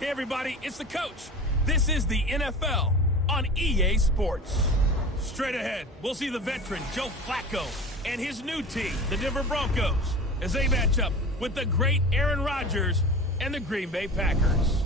Hey, everybody, it's the coach. This is the NFL on EA Sports. Straight ahead, we'll see the veteran Joe Flacco and his new team, the Denver Broncos, as they match up with the great Aaron Rodgers and the Green Bay Packers.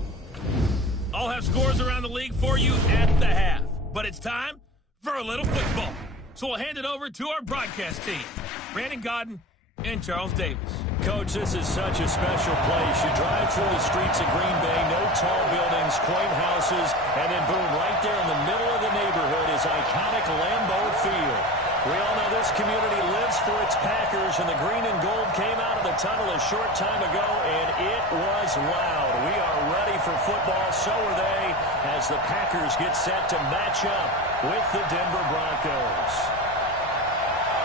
I'll have scores around the league for you at the half, but it's time for a little football. So we'll hand it over to our broadcast team, Brandon Godden and Charles Davis. Coach, this is such a special place. You drive through the streets of Green Bay, no tall buildings, quaint houses, and then boom, right there in the middle of the neighborhood is iconic Lambeau Field. We all know this community lives for its Packers, and the green and gold came out of the tunnel a short time ago, and it was loud. We are ready for football, so are they, as the Packers get set to match up with the Denver Broncos.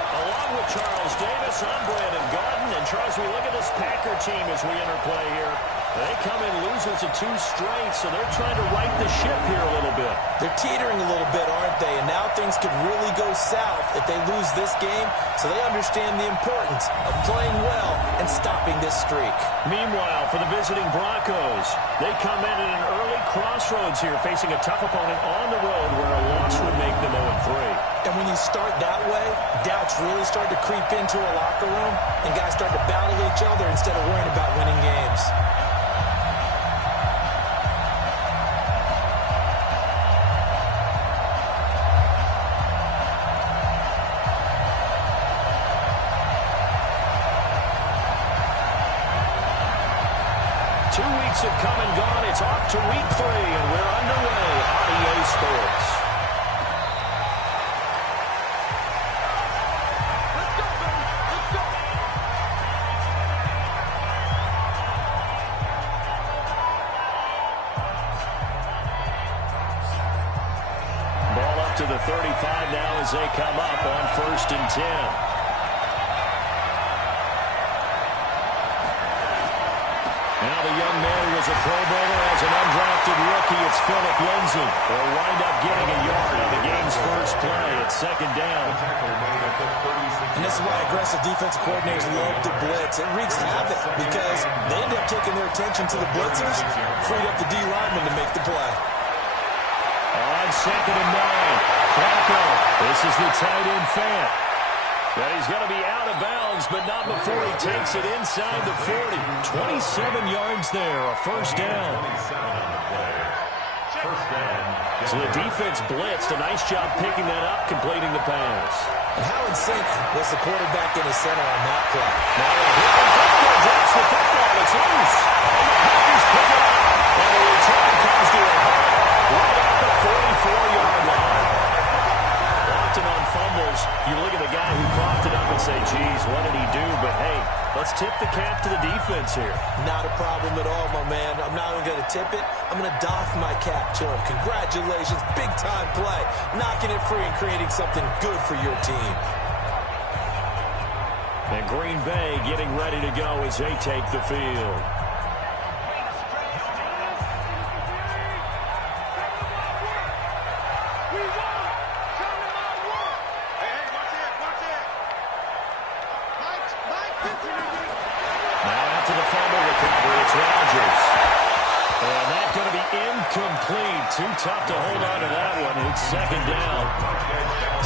Along with Charles Davis, I'm Brandon Godden. And Charles, we look at this Packer team as we interplay here. They come in losers of 2 straight, so they're trying to right the ship here a little bit. They're teetering a little bit, aren't they? And now things could really go south if they lose this game, so they understand the importance of playing well and stopping this streak. Meanwhile, for the visiting Broncos, they come in at an early crossroads here, facing a tough opponent on the road where a loss would make them 0-3. And when you start that way, doubts really start to creep into a locker room, and guys start to battle each other instead of worrying about winning games. Have come and gone. It's off to week 3, and we're underway on EA Sports. Let's go. Ball up to the 35 now as they come up on 1st and 10. Now the young man who was a Pro Bowler as an undrafted rookie, it's Phillip Lindsay. They'll wind up getting a yard on the game's first play. It's 2nd down. And this is why aggressive defensive coordinators love to blitz. It wreaks havoc because they end up taking their attention to the blitzers, freed up the D lineman to make the play. On 2nd and 9, Flacco. This is the tight end Fant. But he's going to be out of bounds, but not before he takes it inside the 40. 27 yards there, a 1st down. So the defense blitzed. A nice job picking that up, completing the pass. And how in sync was the quarterback in his center on that play? Now Flacco drops the football. It's loose. And the Packers pick it up. And the return comes to a halt right at the 44-yard line. Often on fumbles, you look at the guy who coughed it up and say, geez, what did he do? But, hey, let's tip the cap to the defense here. Not a problem at all, my man. I'm not even going to tip it. I'm going to doff my cap to him. Congratulations, big-time play. Knocking it free and creating something good for your team. And Green Bay getting ready to go as they take the field. Too tough to hold on to that one. It's 2nd down.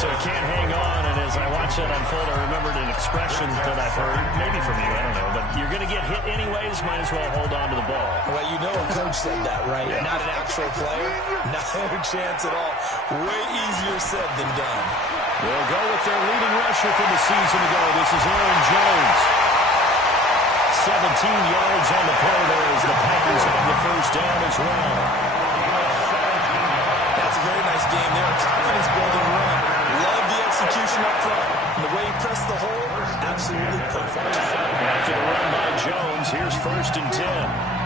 So he can't hang on. And as I watch that unfold, I remembered an expression that I've heard, maybe from you, I don't know. But you're going to get hit anyways, might as well hold on to the ball. Well, you know a coach said that, right? Yeah. Not an actual player. Not a chance at all. Way easier said than done. They'll go with their leading rusher from the season ago. This is Aaron Jones. 17 yards on the play there as the Packers have the 1st down as well. That's a very nice game there. Confidence-building run. Love the execution up front. And the way he pressed the hole, absolutely perfect. After the run by Jones, here's 1st and 10.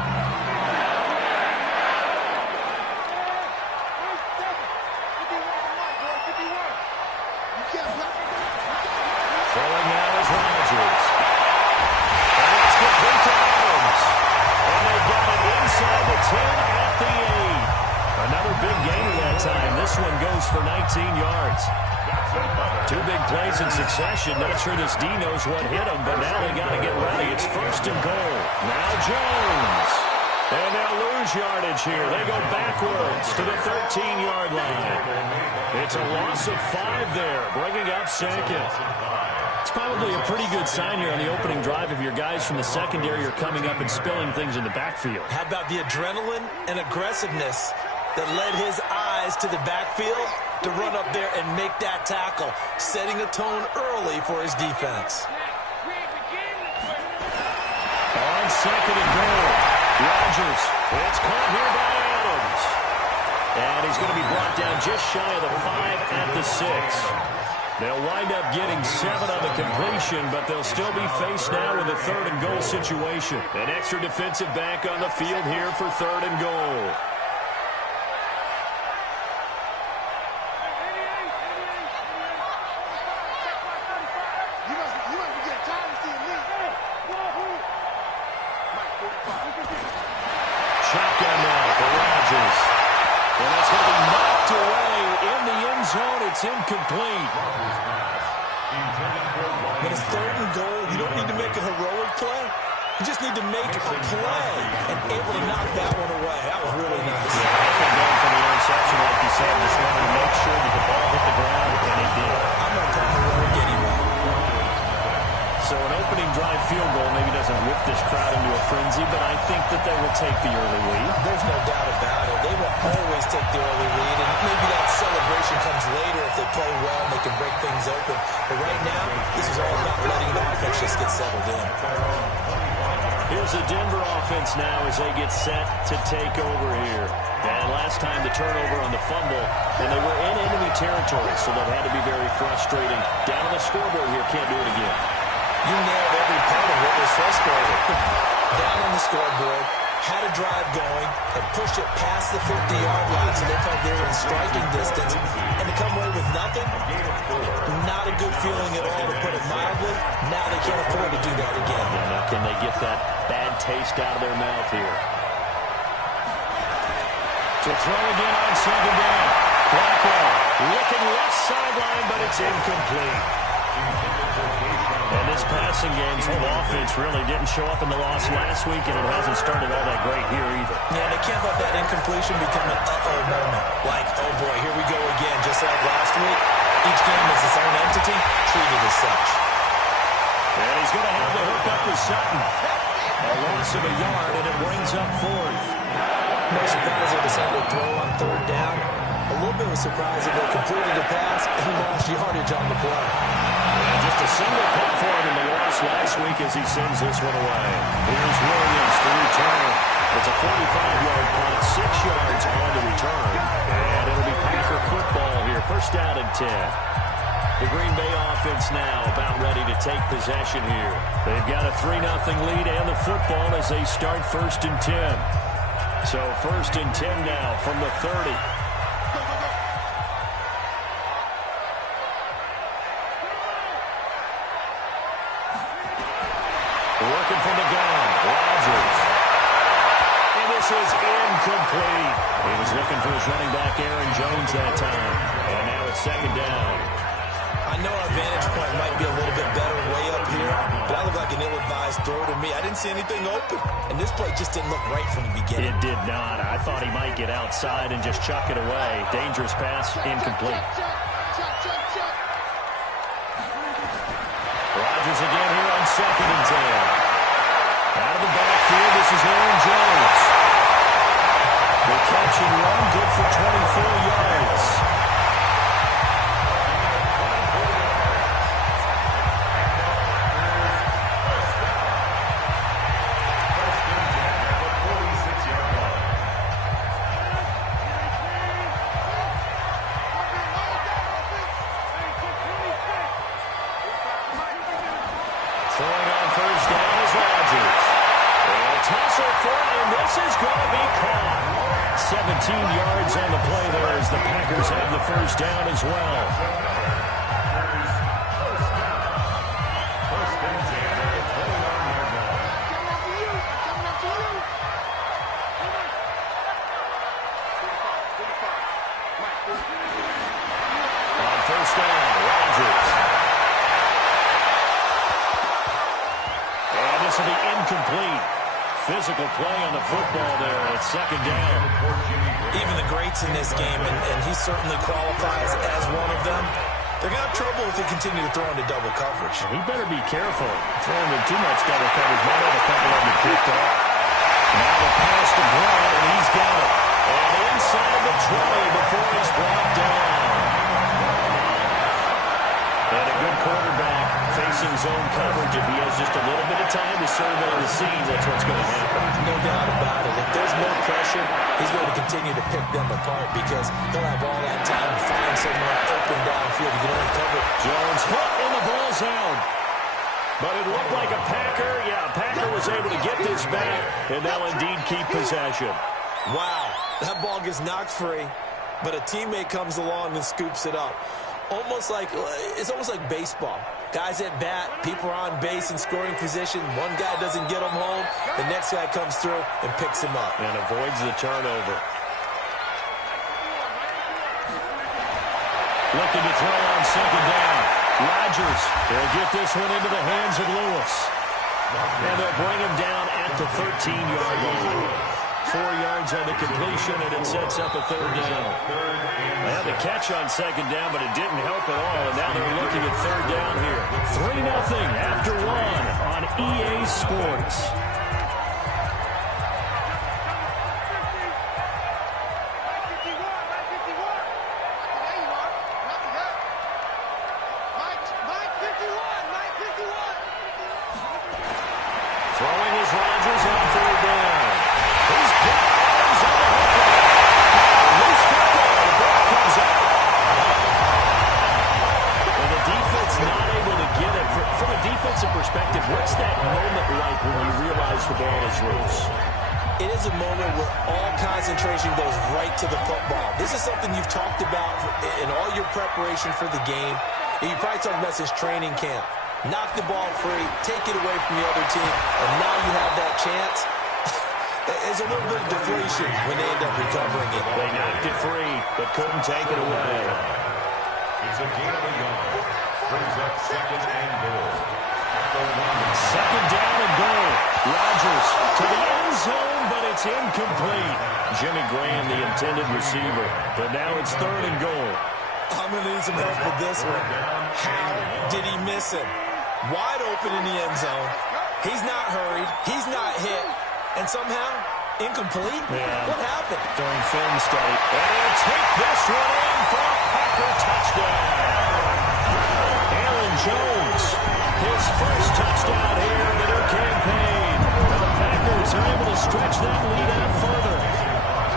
This one goes for 19 yards. 2 big plays in succession. Not sure this D knows what hit him, but now they got to get ready. It's 1st and goal. Now Jones. And they'll lose yardage here. They go backwards to the 13-yard line. It's a loss of 5 there, bringing up second. It's probably a pretty good sign here on the opening drive if your guys from the secondary are coming up and spilling things in the backfield. How about the adrenaline and aggressiveness that led his eyes to the backfield to run up there and make that tackle, setting a tone early for his defense. On second and goal, Rodgers. It's caught here by Adams. And he's going to be brought down just shy of the 5 at the 6. They'll wind up getting 7 on the completion, but they'll still be faced now with a 3rd and goal situation. An extra defensive back on the field here for 3rd and goal. Shotgun now for Rodgers. And that's going to be knocked away in the end zone. It's incomplete. When it's 3rd and goal, you don't need to make a heroic play. You just need to make a play and able to knock that one away. That was really nice. Yeah, I think going for the interception, like you said, just wanted to make sure that the ball hit the ground, and it did. I'm going to call heroic anyway. So an opening drive field goal maybe doesn't whip this crowd into a frenzy, but I think that they will take the early lead. There's no doubt about it. They will always take the early lead, and maybe that celebration comes later if they play well and they can break things open. But right now, this is all about letting the offense just get settled in. Here's the Denver offense now as they get set to take over here. And last time the turnover on the fumble, and they were in enemy territory, so that had to be very frustrating. Down on the scoreboard here, can't do it again. You nailed every part of what was frustrating. Down on the scoreboard, had a drive going, and pushed it past the 50-yard line, so they felt they were in striking distance. And to come away with nothing, not a good feeling at all, to put it mildly. Now they can't afford to do that again. Yeah, now can they get that bad taste out of their mouth here? To throw again on 2nd down. Flacco looking left sideline, but it's incomplete. And this passing game's home offense really didn't show up in the loss last week, and it hasn't started all that great here either. Yeah, they can't let that incompletion become an uh-oh moment. Like, oh boy, here we go again, just like last week. Each game is its own entity, treated as such. And he's going to have the hook up with Sutton. A loss of a yard, and it brings up 4th. No surprise they decided to throw on 3rd down. A little bit of a surprise that they completed the pass and lost yardage on the play. And just a single punt for him in the loss last week as he sends this one away. Here's Williams to return. It's a 45-yard punt, 6 yards on the return. And it'll be Packer football here. 1st down and 10. The Green Bay offense now about ready to take possession here. They've got a 3-0 lead and the football as they start 1st and 10. So 1st and 10 now from the 30. Working from the gun, Rodgers. And this is incomplete. He was looking for his running back, Aaron Jones, that time. And now it's 2nd down. I know our vantage point might be a little bit better way up here, but that looked like an ill-advised throw to me. I didn't see anything open, and this play just didn't look right from the beginning. It did not. I thought he might get outside and just chuck it away. Dangerous pass, incomplete. Rodgers again here on 2nd and 10. Out of the backfield, this is Aaron Jones. The catch and run, good for 24 yards. Throwing on 1st down is Rodgers. A tussle for it, and this is going to be caught. 17 yards on the play there as the Packers have the 1st down as well. On 1st down, Rodgers. This will be incomplete. physical play on the football there, and it's second down. Even the greats in this game, and he certainly qualifies as one of them, they're going to have trouble if they continue to throw into double coverage. He better be careful. Throwing in too much double coverage might have a couple of them picked off. Now the pass to Brown, and he's got it. And inside the 20 before he's brought down. And a good quarterback facing zone coverage. If he has just a little bit of time to survey the scene, that's what's going to happen. No doubt about it. If there's no pressure, he's going to continue to pick them apart because he'll have all that time to find someone open downfield to get uncovered. Jones hit and the ball's out. But it looked like a Packer. Yeah, Packer was able to get this back, and they'll indeed keep possession. Wow, that ball gets knocked free, but a teammate comes along and scoops it up. It's almost like baseball. Guys at bat, people are on base in scoring position. One guy doesn't get him home. The next guy comes through and picks him up. And avoids the turnover. Looking to throw on second down. Rodgers, they'll get this one into the hands of Lewis. And they'll bring him down at the 13-yard line. 4 yards on the completion, and it sets up a third down. They had the catch on second down, but it didn't help at all, and now they're looking at third down here. 3-0 after 1 on EA Sports. Throwing is Rodgers on third down. He's got it. He's on the hook. Loose football. The ball comes out. And the defense not able to get it. From a defensive perspective, what's that moment like when you realize the ball is loose? It is a moment where all concentration goes right to the football. This is something you've talked about in all your preparation for the game. And you probably talked about this training camp. Knock the ball free, take it away from the other team, and now you have that chance. There's a little bit of deflation when they end up recovering it. They knocked it free, but couldn't take it away. It's a gain of a yard. Brings up second and goal. Second down and goal. Rodgers to the end zone, but it's incomplete. Jimmy Graham, the intended receiver. But now it's third and goal. I'm going to need some help with this one. How did he miss him? Wide open in the end zone. He's not hurried. He's not hit. And somehow, incomplete? Yeah. What happened? During film study. And he'll take this one in for a Packer touchdown. Aaron Jones, his first touchdown here in the new campaign. And the Packers are able to stretch that lead out further.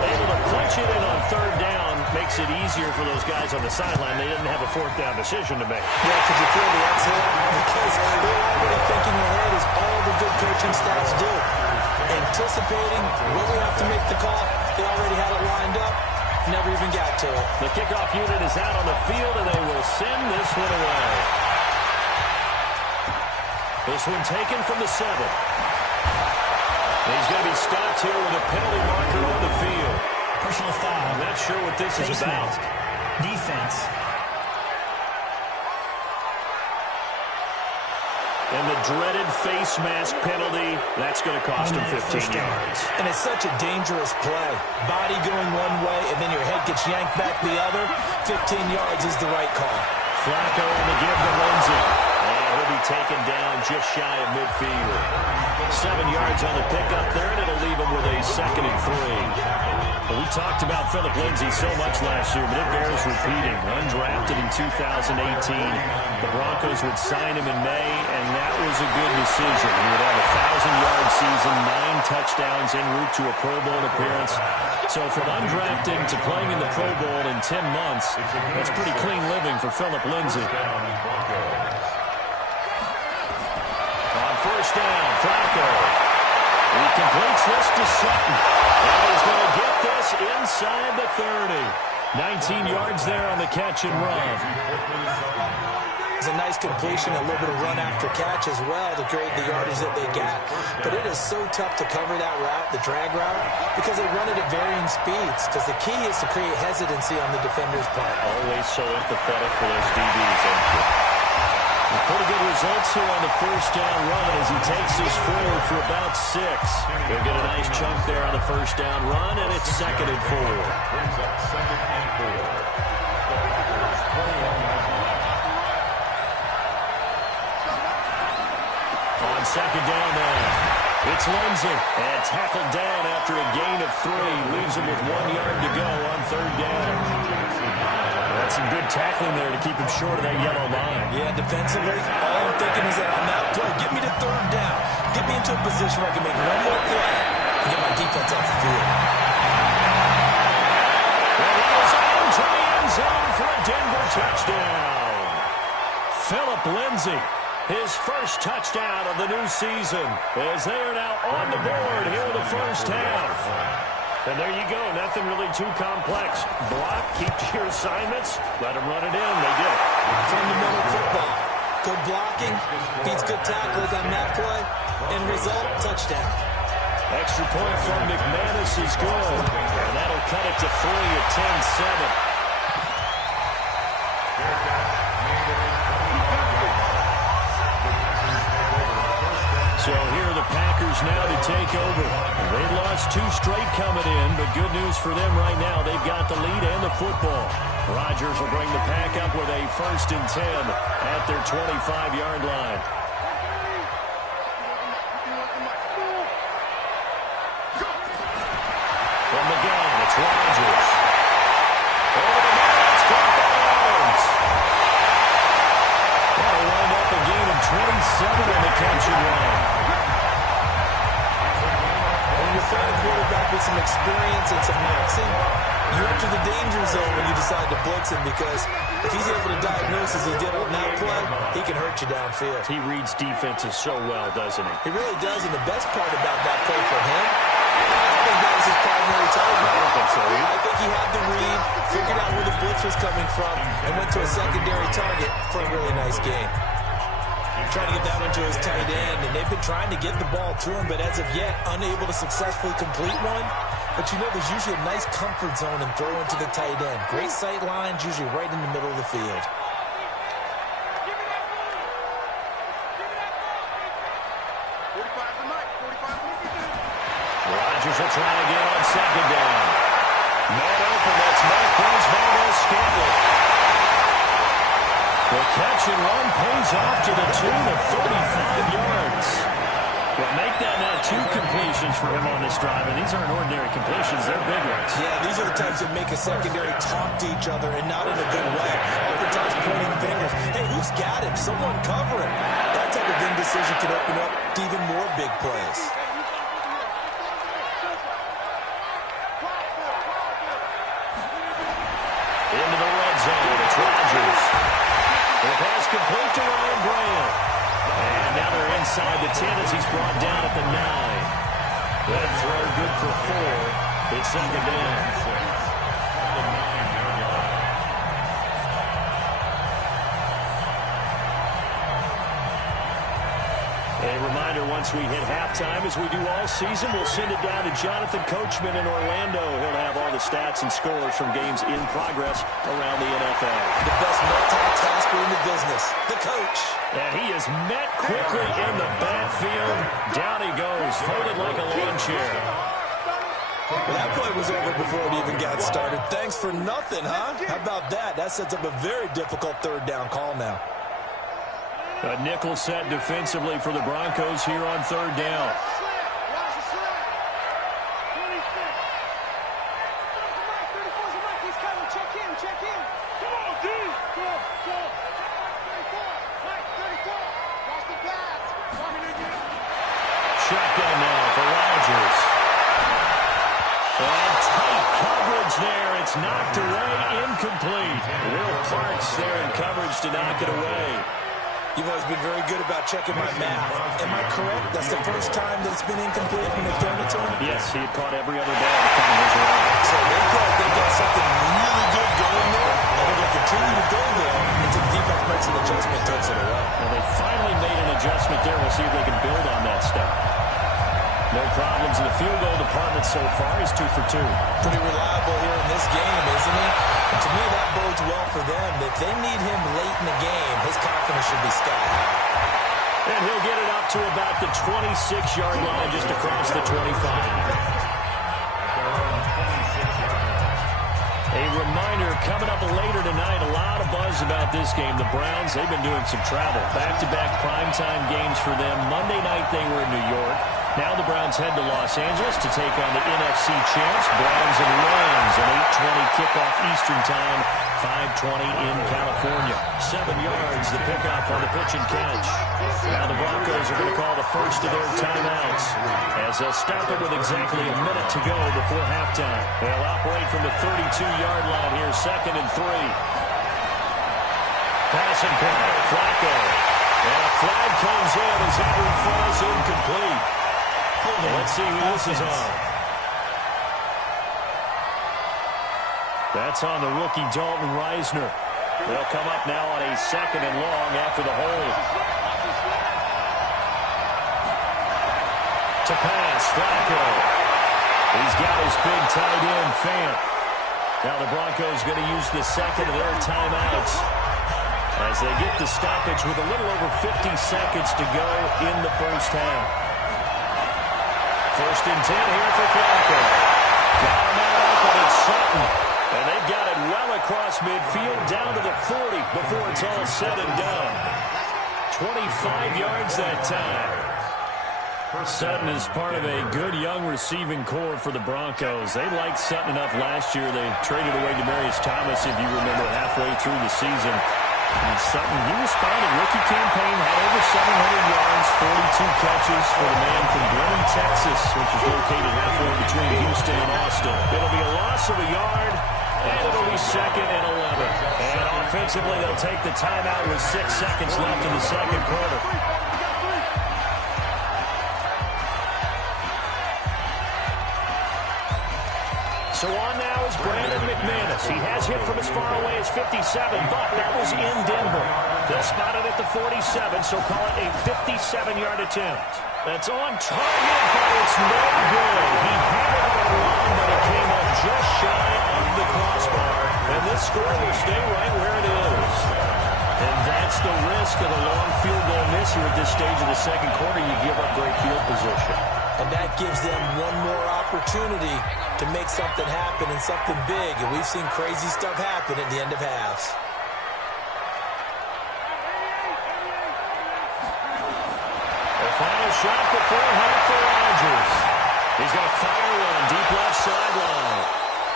Able to punch it in on third down. Makes it easier for those guys on the sideline. They didn't have a fourth down decision to make. Yeah, could you feel the exhale? Because they're already thinking ahead as all the good coaching staffs do. Anticipating when we have to make the call. They already had it lined up. Never even got to it. The kickoff unit is out on the field, and they will send this one away. This one taken from the 7. He's going to be stopped here with a penalty marker on the field. Personal foul. I'm not sure what this is about. Mask. Defense. And the dreaded face mask penalty, that's going to cost him 15 yards. And it's such a dangerous play. Body going one way, and then your head gets yanked back the other. 15 yards is the right call. Flacco on the give to Lindsey. And he'll be taken down just shy of midfield. 7 yards on the pickup there, and it'll leave him with a 2nd and 3. Well, we talked about Phillip Lindsay so much last year, but it bears repeating. Undrafted in 2018. The Broncos would sign him in May, and that was a good decision. He would have a 1,000-yard season, 9 touchdowns en route to a Pro Bowl appearance. So from undrafted to playing in the Pro Bowl in 10 months, that's pretty clean living for Phillip Lindsay. On first down, Flacco. He completes this to Sutton. And he's going to get this inside the 30. 19 yards there on the catch and run. It's a nice completion, a little bit of run after catch as well to create the yardage that they got. But it is so tough to cover that route, the drag route, because they run it at varying speeds. Because the key is to create hesitancy on the defender's part. Always so empathetic for those DBs, ain't you? Pretty good results here on the first down run as he takes this forward for about 6. They'll get a nice chunk there on the first down run, and it's 2nd and 4. Brings up 2nd and 4. The Packers 21-yard line. On 2nd down now, it's Lindsey, and tackled down after a gain of 3. Leaves him with 1 yard to go on 3rd down. That's some good tackling there to keep him short of that yellow line. Yeah, defensively, all I'm thinking is that on that play, get me to 3rd down. Get me into a position where I can make one more play and get my defense off the field. And he is into the end zone for a Denver touchdown. Phillip Lindsay, his first touchdown of the new season, as they are now on the board here in the first half. And there you go, nothing really too complex. Block, keep to your assignments, let them run it in. They did. Fundamental football. Good blocking, beats good tackling on that play, and result, touchdown. Extra point from McManus is good, and that'll cut it to 3 at 10-7. So here are the Packers now to take over. They lost 2 straight coming in, but good news for them right now. They've got the lead and the football. Rodgers will bring the pack up with a 1st and 10 at their 25-yard line. From the gun, it's Rodgers. Over the middle, it's caught by Adams. That'll wind up a gain of 27 on the catch and run. When you're playing a quarterback with some experience and some moxie, you enter the danger zone when you decide to blitz him, because if he's able to diagnose as he did on that play, he can hurt you downfield. He reads defenses so well, doesn't he? He really does, and the best part about that play for him, I think that was his primary target. I don't think so either. I think he had the read, figured out where the blitz was coming from, and went to a secondary target for a really nice game. Trying to get that one to his tight end, and they've been trying to get the ball to him, but as of yet, unable to successfully complete one. But you know, there's usually a nice comfort zone in throwing to the tight end. Great sight lines, usually right in the middle of the field. Rodgers will try again on 2nd down. Man open, that's Marquez Valdes-Scantling. The catch and run pays off to the tune of 35 yards. Well, make that now 2 completions for him on this drive, and these aren't ordinary completions, they're big ones. Yeah, these are the types that make a secondary talk to each other, and not in a good way. Oftentimes pointing fingers. Hey, who's got him? Someone cover him. That type of indecision can open up to even more big plays. Into the red zone, it's Rodgers. The pass complete to Ryan Graham. And now they're inside the 10 as he's brought down at the 9. That throw good for 4. It's 2nd down. A reminder, once we hit halftime, as we do all season, we'll send it down to Jonathan Coachman in Orlando. He'll have all the stats and scores from games in progress around the NFL. The best multitasker in the business, the coach. And he is met quickly in the backfield. Down he goes, folded like a lawn chair. Well, that play was over before it even got started. Thanks for nothing, huh? How about that? That sets up a very difficult 3rd down call now. A nickel set defensively for the Broncos here on 3rd down. Shotgun now for Rodgers. And tight coverage there. It's knocked away, incomplete. Will Parks there in coverage to knock it away. You've always been very good about checking my math. Am I correct? That's the first time that it's been incomplete when they've thrown it to him? Yes, he had caught every other ball to come his way. So they feel like they've got something really good going there, and they're going to continue to go there until the defense makes an adjustment, takes it away. Well, they finally made an adjustment there. We'll see if they can build on that stuff. No problems in the field goal department so far. He's 2 for 2. Pretty reliable here in this game, isn't he? And to me, that bodes well for them. If they need him late in the game, his confidence should be sky high. And he'll get it up to about the 26-yard line, just across the 25. A reminder, coming up later tonight, a lot of buzz about this game. The Browns, they've been doing some travel. Back-to-back primetime games for them. Monday night they were in New York. Now the Browns head to Los Angeles to take on the NFC champs, Browns and Rams. An 8:20 kickoff Eastern time, 5:20 in California. 7 yards, the pickup on the pitch and catch. Now the Broncos are going to call the first of their timeouts as they'll stop it with exactly a minute to go before halftime. They'll operate from the 32-yard line here, 2nd and 3. Passing play, Flacco. And a flag comes in as that one falls incomplete. Let's see who this is on. That's on the rookie Dalton Reisner. They'll come up now on a 2nd and long after the hold. To pass, Flacco. He's got his big tight end, Fant. Now the Broncos going to use the second of their timeouts as they get the stoppage with a little over 50 seconds to go in the first half. 1st and 10 here for Flacco. Got him out up, and it's Sutton. And they've got it well across midfield, down to the 40 before it's all said and done. 25 yards that time. Sutton is part of a good young receiving core for the Broncos. They liked Sutton enough last year. They traded away Demaryius Thomas, if you remember, halfway through the season. And Sutton, he responded. Rookie campaign, had over 700 yards, 42 catches for the man from Brennan, Texas, which is located halfway between Houston and Austin. It'll be a loss of a yard, and it'll be 2nd and 11. And offensively, they'll take the timeout with 6 seconds left in the second quarter. So on now is Brandon McManus. He has hit from as far away as 57, but that was in Denver. They'll spot it at the 47, so call it a 57-yard attempt. That's on target, but it's no good. He had it on the run, but it came up just shy of the crossbar. And this score will stay right where it is. And that's the risk of a long field goal miss here at this stage of the second quarter. You give up great field position. And that gives them one more opportunity to make something happen and something big. And we've seen crazy stuff happen at the end of halves. The final shot before half for Rodgers. He's going to fire one deep left sideline.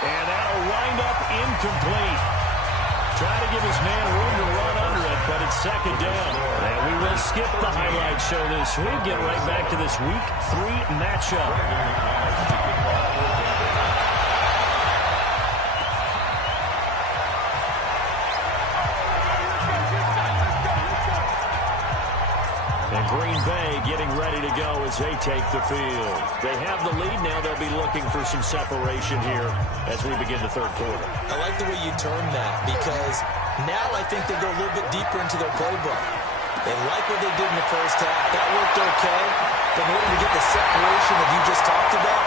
And that'll wind up incomplete. Trying to give his man room to run under it, but it's 2nd down. And we will skip the highlight show this week. Get right back to this Week 3 matchup. And Green Bay getting ready to go as they take the field. They have the lead now. They'll be looking for some separation here as we begin the third quarter. I like the way you termed that, because now I think they go a little bit deeper into their playbook. They like what they did in the first half. That worked okay. But in order to get the separation that you just talked about,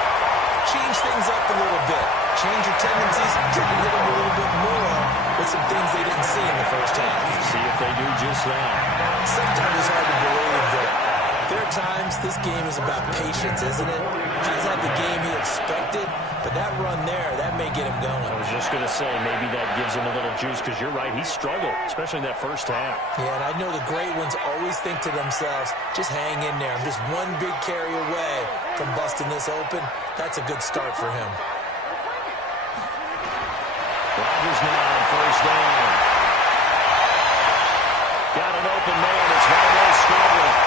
change things up a little bit. Change your tendencies, try to hit them a little bit more with some things they didn't see in the first half. See if they do just that. Sometimes it's hard to believe that there are times this game is about patience, isn't it? Has had the game he expected, but that run there, that may get him going. I was just going to say, maybe that gives him a little juice, because you're right, he struggled, especially in that first half. Yeah, and I know the great ones always think to themselves, just hang in there. I'm just one big carry away from busting this open. That's a good start for him. Rodgers now on 1st down. Got an open man. It's Valdez Scantling.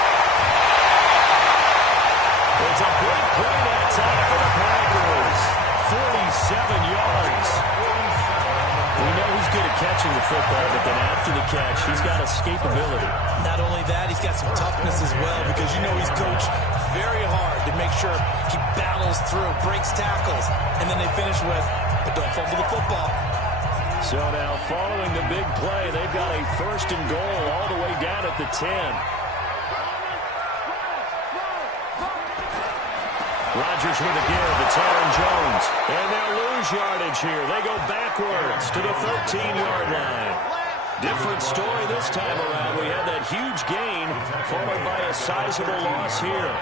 It's a big play that time for the Packers. 47 yards. We know he's good at catching the football, but then after the catch, he's got escapability. Not only that, he's got some toughness as well, because you know he's coached very hard to make sure he battles through, breaks tackles, and then they finish with, but don't fumble the football. So now, following the big play, they've got a 1st and goal all the way down at the 10. Rodgers with a give. It's Aaron Jones. And they'll lose yardage here. They go backwards. yards to the 13-yard line. Different story this time around. We had that huge gain followed by a sizable loss here.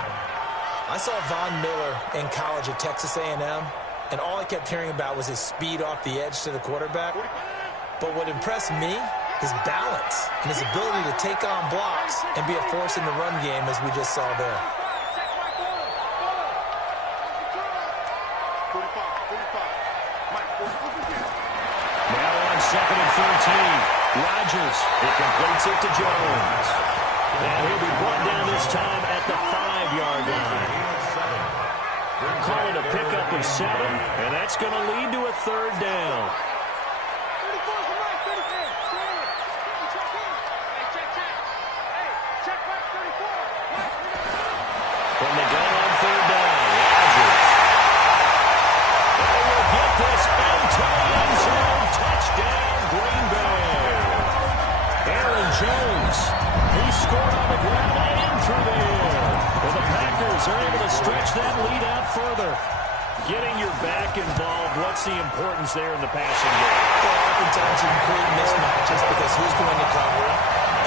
I saw Von Miller in college at Texas A&M, and all I kept hearing about was his speed off the edge to the quarterback. But what impressed me, his balance and his ability to take on blocks and be a force in the run game, as we just saw there. Now on 2nd and 14. Rodgers, it completes it to Jones. And he'll be brought down this time at the 5-yard line. Call it a pickup of 7, and that's going to lead to a 3rd down. From the gun on 3rd down, Rodgers. They will get this into the end zone. Touchdown, Green Bay. Aaron Jones, he scored on the ground and through the air. Well, the Packers are able to stretch that lead out further. Getting your back involved, what's the importance there in the passing game? Well, oftentimes you can create mismatches because who's going to cover him,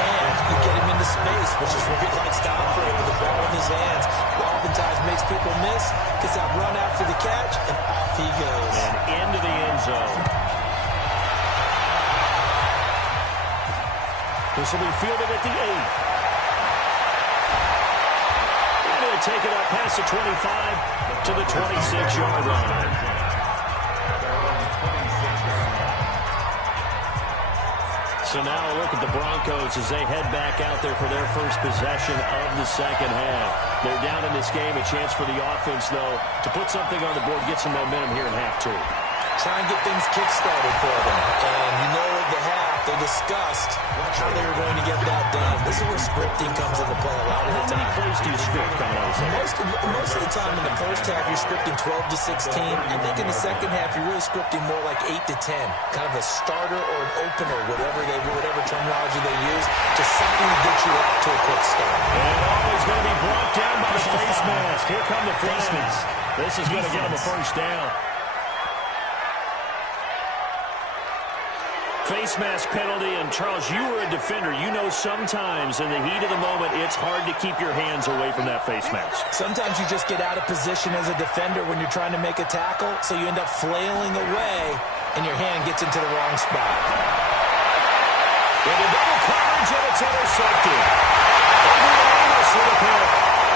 and you get him into space, which is where he likes to operate with the ball in his hands. Oftentimes makes people miss, gets that run after the catch, and off he goes. And into the end zone. This will be fielded at the 8. And he'll take it up past the 25 to the 26-yard line. So now a look at the Broncos as they head back out there for their first possession of the second half. They're down in this game. A chance for the offense, though, to put something on the board, get some momentum here in half 2. Try and get things kick-started for them. And you know at the half, they discussed how they were going to get that done. This is where scripting comes into play a lot of the time. How many plays do you script, Most of the time in the first half, you're scripting 12 to 16. I think in the second half, you're really scripting more like 8 to 10. Kind of a starter or an opener, whatever terminology they use, just something to get you off to a quick start. And always going to be brought down by the face mask. Here come the flags. This is going to get them a first down. Face mask penalty, and Charles, you were a defender. You know sometimes in the heat of the moment, it's hard to keep your hands away from that face mask. Sometimes you just get out of position as a defender when you're trying to make a tackle, so you end up flailing away, and your hand gets into the wrong spot. Into double coverage, and it's intercepted. Amos with a pick.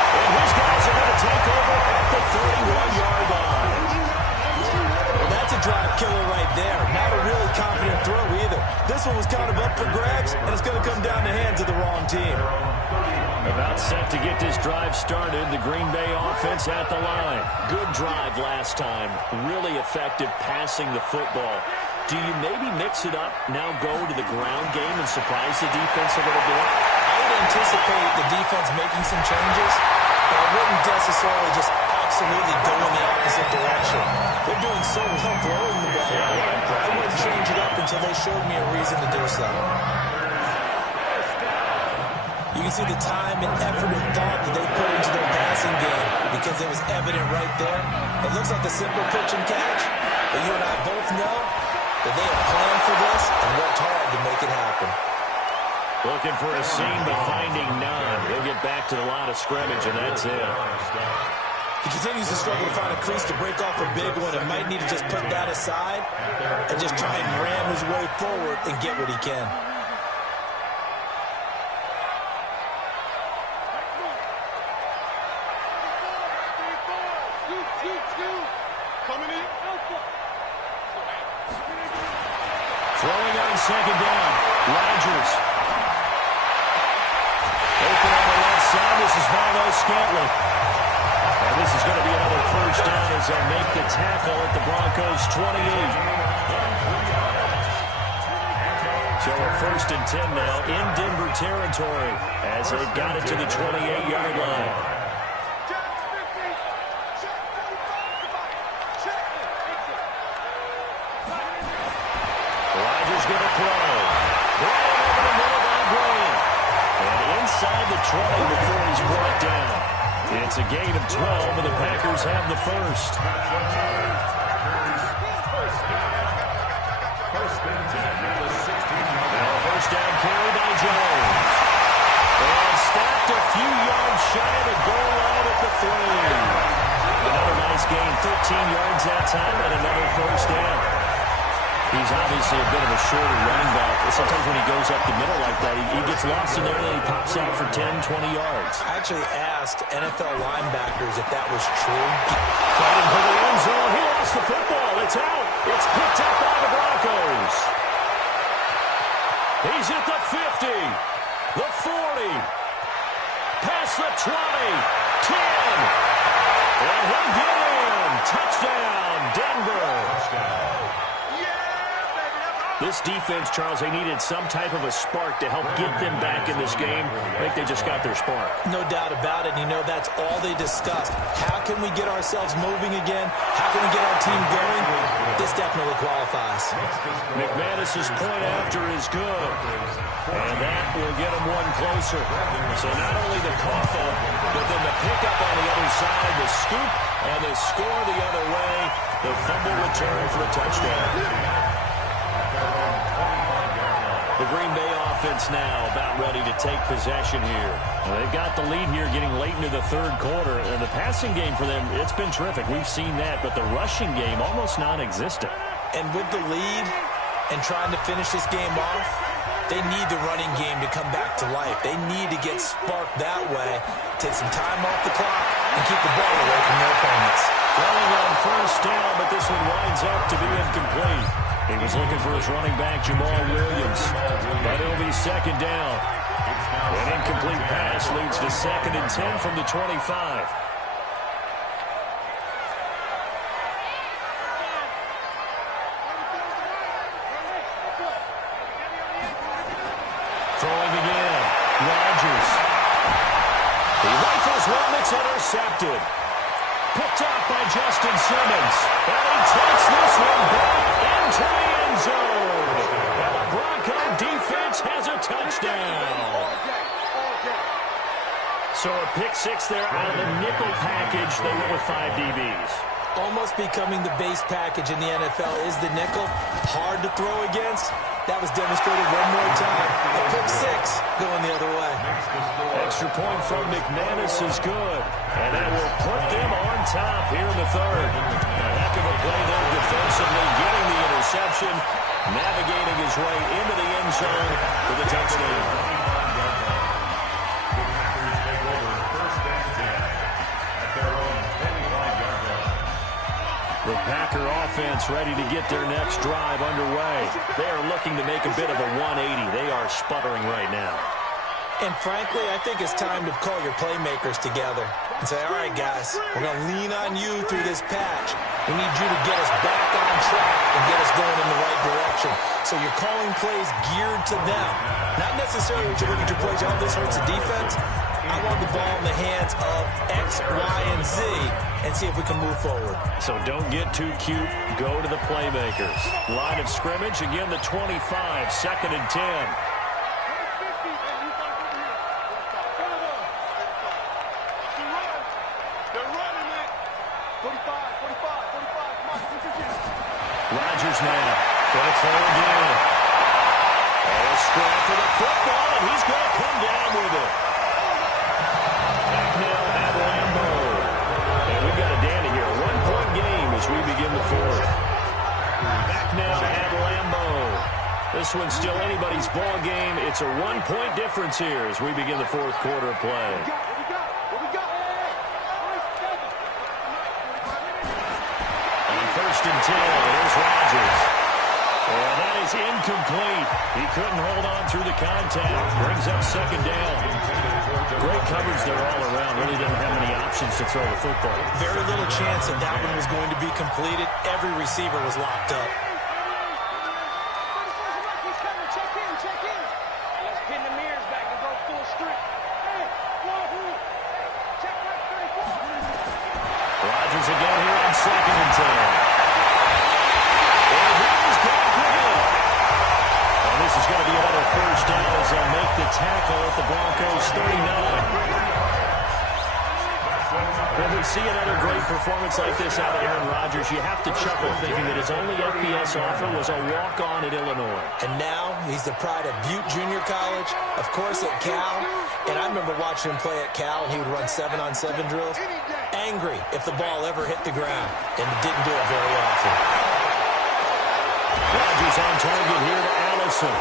And his guys are going to take over at the 31-yard line. Well, that's a drive killer right there. Not a really confident throw either. This one was kind of up for grabs, and it's going to come down the hands of the wrong team. About set to get this drive started. The Green Bay offense at the line. Good drive last time. Really effective passing the football. Do you maybe mix it up, now go to the ground game and surprise the defense a little bit? I would anticipate the defense making some changes, but I wouldn't necessarily just absolutely go in the opposite direction. They're doing so well throwing the ball. I wouldn't change it up until they showed me a reason to do so. You can see the time and effort and thought that they put into their passing game because it was evident right there. It looks like a simple pitch and catch, but you and I both know that they have planned for this and worked hard to make it happen. Looking for a seam, but finding none. He'll get back to the line of scrimmage, and that's it. He continues to struggle to find a crease to break off a big one and might need to just put that aside and just try and ram his way forward and get what he can. Throwing on second down, Rodgers. Open on the left side, this is Valdes-Scantling. And this is going to be another first down as they make the tackle at the Broncos' 28. So a 1st and 10 now in Denver territory as they've got it to the 28-yard line. Rodgers going to throw. Bryant over the middle by Bryant. And inside the 20 before he's brought down. It's a gain of 12, and the Packers have the first. First and 10 at the 16-yard Now line. a first down carry by Jones. And stopped a few yards shy of the goal line at the 3. Another nice gain, 13 yards that time, and another first down. He's obviously a bit of a shorter running back. Sometimes when he goes up the middle like that, he gets lost in there, and then he pops out for 10, 20 yards. I actually asked NFL linebackers if that was true. Fighting for the end zone. He lost the football. It's out. It's picked up by the Broncos. He's at the 50, the 40, past the 20, 10. And he'll get in. Touchdown, Denver. This defense, Charles, they needed some type of a spark to help get them back in this game. I think they just got their spark. No doubt about it. And you know, that's all they discussed. How can we get ourselves moving again? How can we get our team going? This definitely qualifies. McManus's point after is good. And that will get them one closer. So not only the cough up, but then the pickup on the other side, the scoop, and the score the other way. The fumble return for a touchdown. The Green Bay offense now about ready to take possession here. Well, they've got the lead here getting late into the third quarter. And the passing game for them, it's been terrific. We've seen that. But the rushing game, almost non-existent. And with the lead and trying to finish this game off, they need the running game to come back to life. They need to get sparked that way, take some time off the clock, and keep the ball away from their opponents. Throwing on first down, but this one winds up to be incomplete. He was looking for his running back, Jamal Williams. But it'll be second down. An incomplete pass leads to 2nd and 10 from the 25. Throwing again. Rodgers. He rifles one that's intercepted. Picked up by Justin Simmons. And he takes this one back into the end zone. And the Bronco defense has a touchdown. So a pick six there out of the nickel package. They went with 5 DBs. Almost becoming the base package in the NFL is the nickel. Hard to throw against. That was demonstrated one more time. A pick six going the other way. Extra point from McManus is good. And that will put them on top here in the third. A heck of a play there defensively, getting the interception, navigating his way into the end zone for the touchdown. The Packer offense ready to get their next drive underway. They are looking to make a bit of a 180. They are sputtering right now. And frankly, I think it's time to call your playmakers together and say, all right, guys, we're going to lean on you through this patch. We need you to get us back on track and get us going in the right direction. So you're calling plays geared to them. Not necessarily what you look at your plays, oh, this hurts the defense. I want the ball in the hands of X, Y, and Z and see if we can move forward. So don't get too cute. Go to the playmakers. Line of scrimmage, again, the 25, 2nd and 10. Rodgers now. Going to throw again. Oh, a scrap for the football, and he's going to come down with it. Back now at Lambeau. And we've got a Danny here. A 1-point game as we begin the fourth. Back now at Lambeau. This one's still anybody's ball game. It's a 1-point difference here as we begin the fourth quarter of play. On 1st and 10, here's Rodgers. And that is incomplete. He couldn't hold on through the contact. Brings up 2nd down. Great coverage there all around. Really didn't have many options to throw the football. Very little chance that that one was going to be completed. Every receiver was locked up. Rodgers again here on 2nd and 10. And here's Gabriel. And this is going to be another first down as they'll make the tackle at the Broncos 39. Well, you see another great performance like this out of Aaron Rodgers, you have to chuckle thinking that his only FBS offer was a walk-on at Illinois. And now he's the pride of Butte Junior College, of course at Cal. And I remember watching him play at Cal, and he would run 7-on-7 drills. Angry if the ball ever hit the ground, and didn't do it very often. Rodgers on target here to Allison.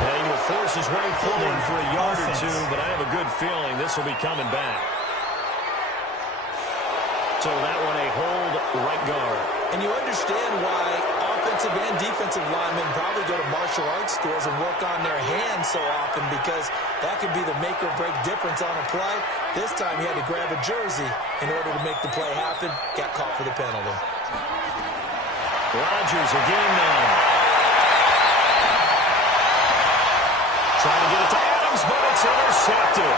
And he will force his way forward for a yard or two, but I have a good feeling this will be coming back. So that one a hold right guard. And you understand why offensive and defensive linemen probably go to martial arts schools and work on their hands so often, because that could be the make or break difference on a play. This time he had to grab a jersey in order to make the play happen. Got caught for the penalty. Rodgers, a game now. Trying to get it to Adams, but it's intercepted.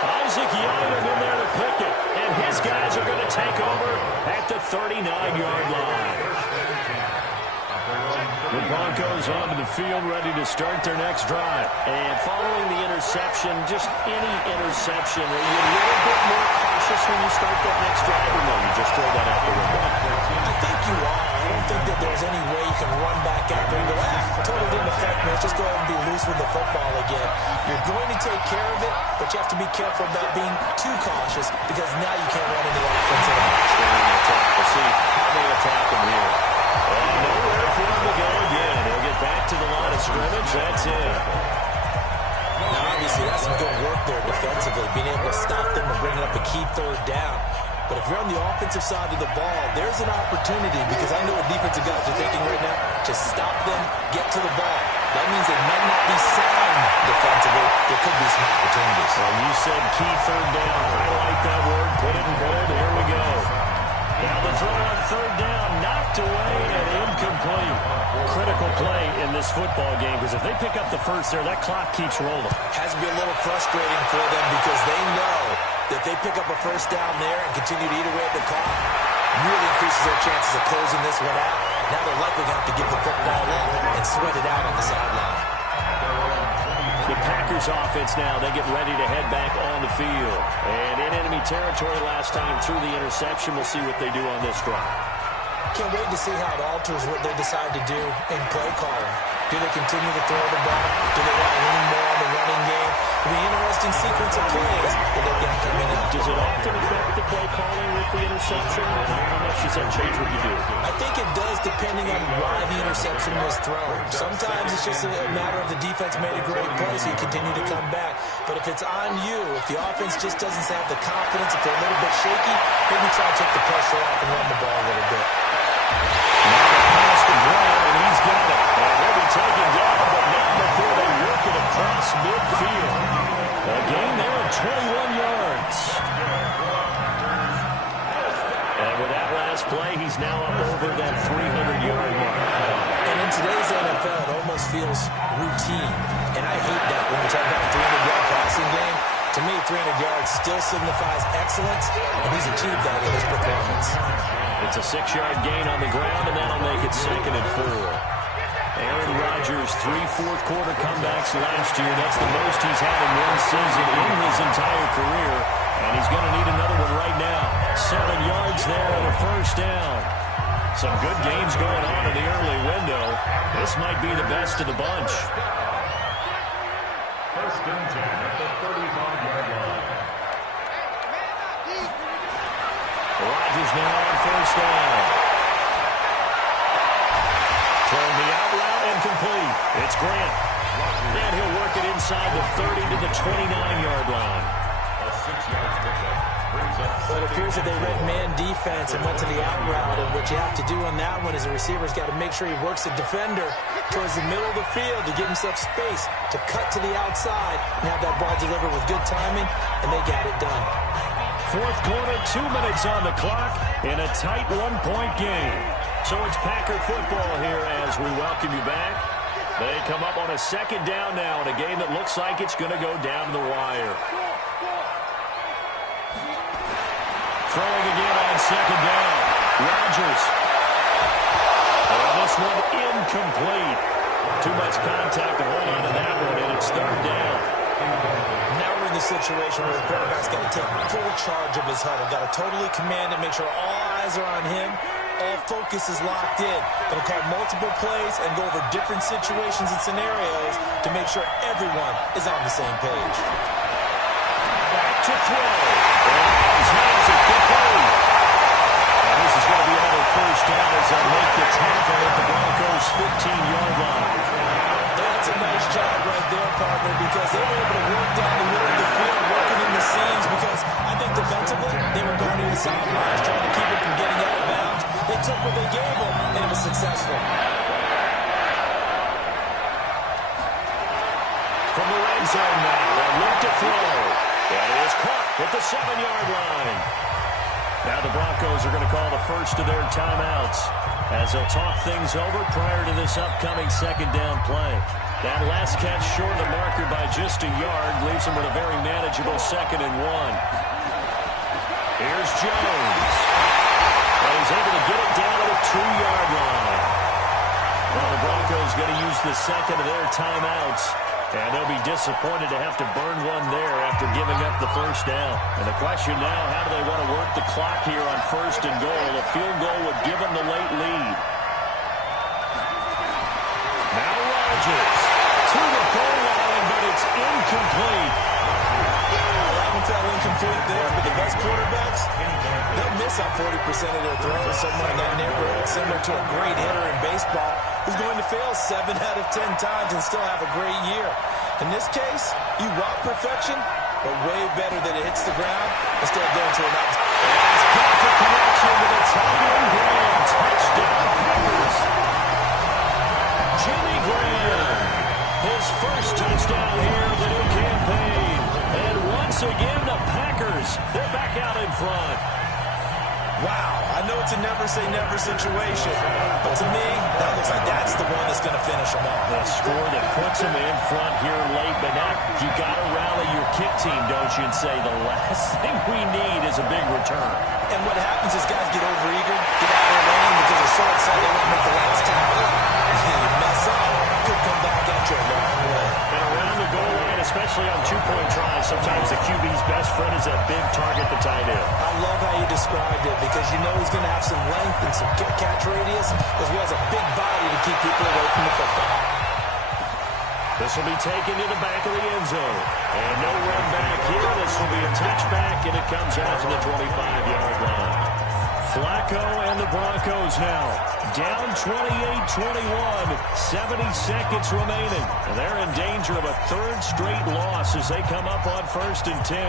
Isaac Yiadom in there to pick it, and his guys are going to take over at the 39-yard line. The Broncos onto the field, ready to start their next drive. And following the interception, just any interception, are you a little bit more cautious when you start that next drive, or no, you just throw that out the window? I think you are. I don't think that there's any way you can run back out there and go, totally didn't affect me. Let's just go ahead and be loose with the football again. You're going to take care of it, but you have to be careful about being too cautious, because now you can't run into offensive action. We'll see how they attack him here. And nowhere for him to go again. He'll get back to the line of scrimmage. That's it. Now, obviously, that's some good work there defensively, being able to stop them and bring up a key third down. But if you're on the offensive side of the ball, there's an opportunity, because I know what defensive guys are thinking right now. Just stop them, get to the ball. That means they might not be sound defensively. There could be some opportunities. Well, you said key third down. Highlight that word. Put it in bold. Here we go. Now the throw on third down, knocked away and incomplete. Critical play in this football game, because if they pick up the first there, that clock keeps rolling. Has to be a little frustrating for them, because they know that they pick up a first down there and continue to eat away at the clock, really increases their chances of closing this one out. Now they're likely going to have to give the football up and sweat it out on the sideline. The Packers offense now, they get ready to head back on the field. And in enemy territory last time through the interception. We'll see what they do on this drive. Can't wait to see how it alters what they decide to do in play calling. Do they continue to throw the ball? Do they want to lean more on the running game? It'll be an interesting sequence of plays that they're going to come in on. Does it often affect the play calling with the interception? How much does that change what you do? I think it does, depending on why the interception was thrown. Sometimes it's just a matter of the defense made a great play, so you continue to come back. But if it's on you, if the offense just doesn't have the confidence, if they're a little bit shaky, maybe try to take the pressure off and run the ball a little bit. Now the pass to Brown, and he's got it. And he'll be taken down, but not before they work it across midfield. A gain there of 21 yards. And with that last play, he's now up over that 300-yard mark. And in today's NFL, it almost feels routine. And I hate that when we talk about a 300-yard passing game. To me, 300 yards still signifies excellence, and he's achieved that in his performance. It's a 6-yard gain on the ground, and that'll make it 2nd and 4. Aaron Rodgers, 3 fourth-quarter comebacks last year. That's the most he's had in one season in his entire career, and he's going to need another one right now. 7 yards there and a first down. Some good games going on in the early window. This might be the best of the bunch. First and 10 at the 35-yard line. Rodgers now on first down. Throwing the out route and complete. It's Grant. And he'll work it inside the 30 to the 29-yard line. A 6-yard pickup brings up. But it appears that they read man defense and went to the out route, and what you have to do on that one is the receiver's got to make sure he works the defender towards the middle of the field to give himself space to cut to the outside and have that ball delivered with good timing, and they got it done. Fourth quarter, 2 minutes on the clock in a tight one-point game. So it's Packer football here as we welcome you back. They come up on a 2nd down now in a game that looks like it's going to go down to the wire. Throwing again on 2nd down. Rodgers. And this one incomplete. Too much contact to hold on to that one, and it's 3rd down. Now in the situation where the quarterback's got to take full charge of his huddle. Got to totally command it, make sure all eyes are on him. All focus is locked in. Going to call multiple plays and go over different situations and scenarios to make sure everyone is on the same page. Back to throw. And has it complete. And this is going to be another first down as they make the tackle at the Broncos' 15-yard line. That's a nice job right there, partner, because they were able to work down the middle of the field, working in the seams, because I think defensively they were guarding the sidelines, trying to keep it from getting out of bounds. They took what they gave them, and it was successful. From the red zone now, they'll look to throw. And it is caught at the 7-yard line. Now the Broncos are going to call the first of their timeouts as they'll talk things over prior to this upcoming second down play. That last catch short of the marker by just a yard leaves them with a very manageable 2nd and 1. Here's Jones. And he's able to get it down to the 2-yard line. Well, the Broncos going to use the second of their timeouts. And they'll be disappointed to have to burn one there after giving up the first down. And the question now, how do they want to work the clock here on 1st and goal? A field goal would give them the late lead. Now Rodgers to the goal line, but it's incomplete. I can tell incomplete there, but the best quarterbacks, they'll miss on 40% of their throws, somewhere in that neighborhood, similar to a great hitter in baseball who's going to fail 7 out of 10 times and still have a great year. In this case, you want perfection, but way better that it hits the ground instead of going to an out. He's got the connection with a tight end Graham. Touchdown Packers. Jimmy Graham, his first touchdown here of the new campaign. And once again, the Packers, they're back out in front. Wow, I know it's a never-say-never situation, but to me, that looks like that's the one that's going to finish them off. The score that puts them in front here late, but now you got to rally your kick team, don't you, and say the last thing we need is a big return. And what happens is guys get overeager, get out of their lane because they're so excited they want to make the last tackle. You mess up, could come back at you a long way. And around the goal line, especially on 2-point tries, sometimes the QB's best friend is that big target, the tight end. I love how you described it because you know he's going to have some length and some catch radius as well as a big body to keep people away from the football. This will be taken to the back of the end zone. And no run back here. This will be a touchback, and it comes out to the 25-yard line. Flacco and the Broncos now down 28-21, 70 seconds remaining. And they're in danger of a 3rd straight loss as they come up on 1st and 10.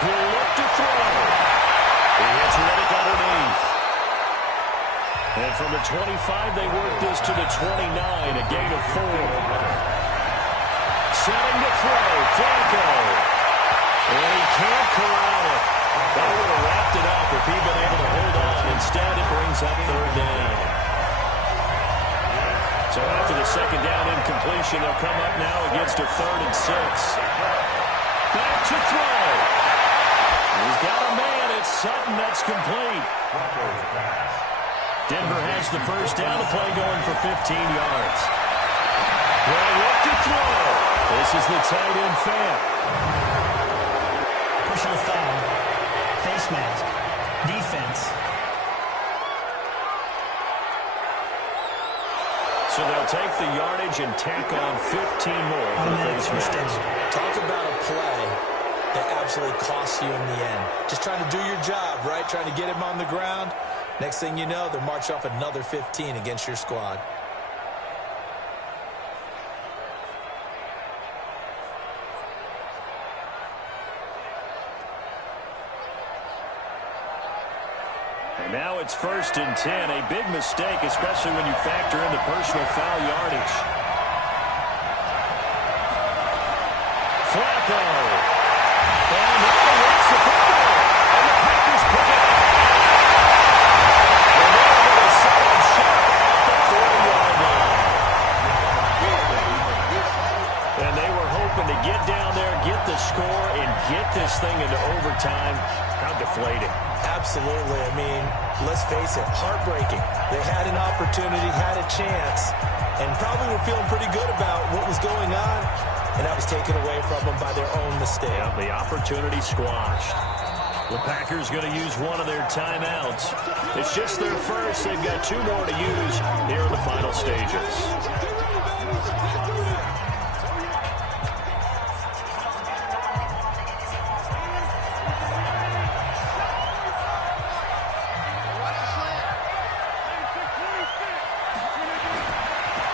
He'll look to throw. He hits Riddick underneath. And from the 25, they work this to the 29, a gain of 4. Setting to throw, Flacco. And he can't corral it. That would have wrapped it up if he'd been able to hold on. Instead, it brings up 3rd down. So after the 2nd down incompletion, they'll come up now against a 3rd and 6. Back to throw. He's got a man. It's Sutton. That's complete. Denver has the first down. The play going for 15 yards. Well, look to throw. This is the tight end Fant. Personal foul. Face mask. Defense. So they'll take the yardage and tack on 15 more for the face mask. Talk about a play that absolutely costs you in the end. Just trying to do your job, right? Trying to get him on the ground. Next thing you know, they'll march off another 15 against your squad. And now it's 1st and 10. A big mistake, especially when you factor in the personal foul yardage. Flacco. And now it's the football. And the Packers pick it up. And they're able to set up shop at the 40-yard line. And they were hoping to get down there, get the score, and get this thing into overtime. How deflating. Absolutely. I mean, let's face it, heartbreaking. They had an opportunity, had a chance, and probably were feeling pretty good about what was going on, and that was taken away from them by their own mistake. Yeah, the opportunity squashed. The Packers going to use one of their timeouts. It's just their first. They've got 2 more to use here in the final stages.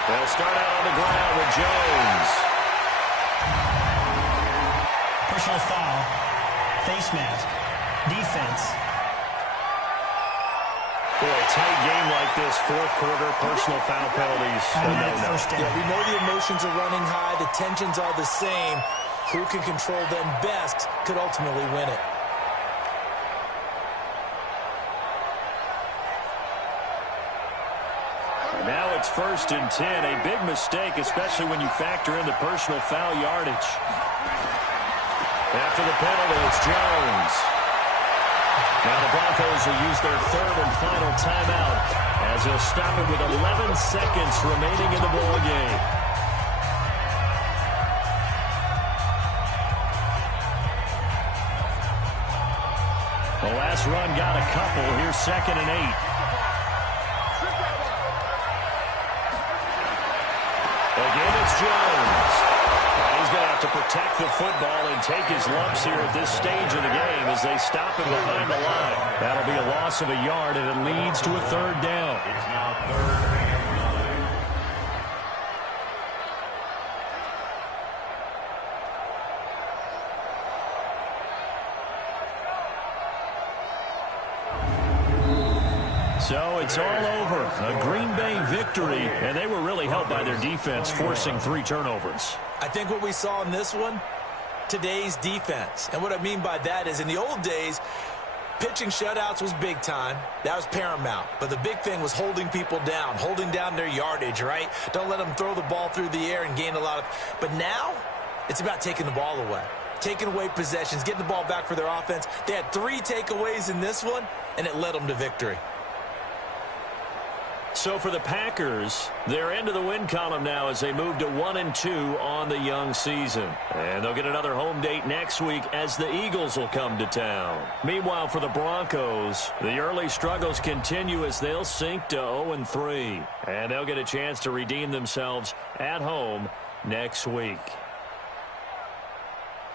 They'll start out on the ground with Jones. Personal foul. Face mask. Defense. Boy, tight game like this, 4th quarter, personal foul penalties. First down. Yeah, we know the emotions are running high. The tensions are the same. Who can control them best could ultimately win it. Now it's 1st and 10. A big mistake, especially when you factor in the personal foul yardage. After the penalty, it's Jones. Now the Broncos will use their 3rd and final timeout as they'll stop it with 11 seconds remaining in the ball game. The last run got a couple. Here's 2nd and 8. Again, it's Jones. He's going to have to protect the football and take his lumps here at this stage of the game as they stop him behind the line. That'll be a loss of a yard, and it leads to a 3rd down. It's now 3rd and 9. So it's all over. A Green Bay victory, and they were really helped by their defense, forcing 3 turnovers. I think what we saw in this one, today's defense. And what I mean by that is in the old days, pitching shutouts was big time. That was paramount. But the big thing was holding people down, holding down their yardage, right? Don't let them throw the ball through the air and gain a lot of... But now, it's about taking the ball away. Taking away possessions, getting the ball back for their offense. They had 3 takeaways in this one, and it led them to victory. So for the Packers, they're into the win column now as they move to 1-2 on the young season. And they'll get another home date next week as the Eagles will come to town. Meanwhile, for the Broncos, the early struggles continue as they'll sink to 0-3. And they'll get a chance to redeem themselves at home next week.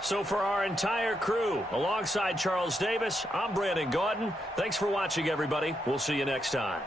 So for our entire crew, alongside Charles Davis, I'm Brandon Gordon. Thanks for watching, everybody. We'll see you next time.